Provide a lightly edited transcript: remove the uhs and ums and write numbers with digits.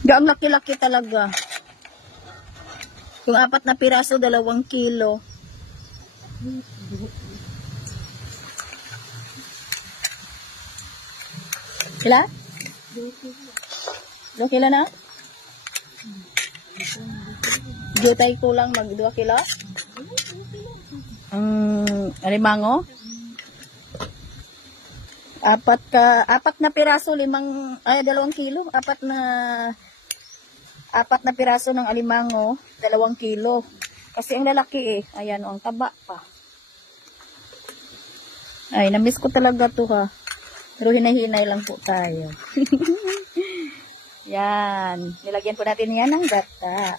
Ang laki-laki talaga. Yung 4 na piraso, 2 kilo. Kila? 2 kilo na? Jutay ko lang mag 2 kilo? Alimango? 4 na piraso, 2 kilo. 4 na piraso ng alimango, 2 kilo. Kasi ang lalaki ayan ang taba pa. Ay, namiss ko talaga to ha. Pero hinay-hinay lang po tayo. Yan. Nilagyan po natin yan ng gata.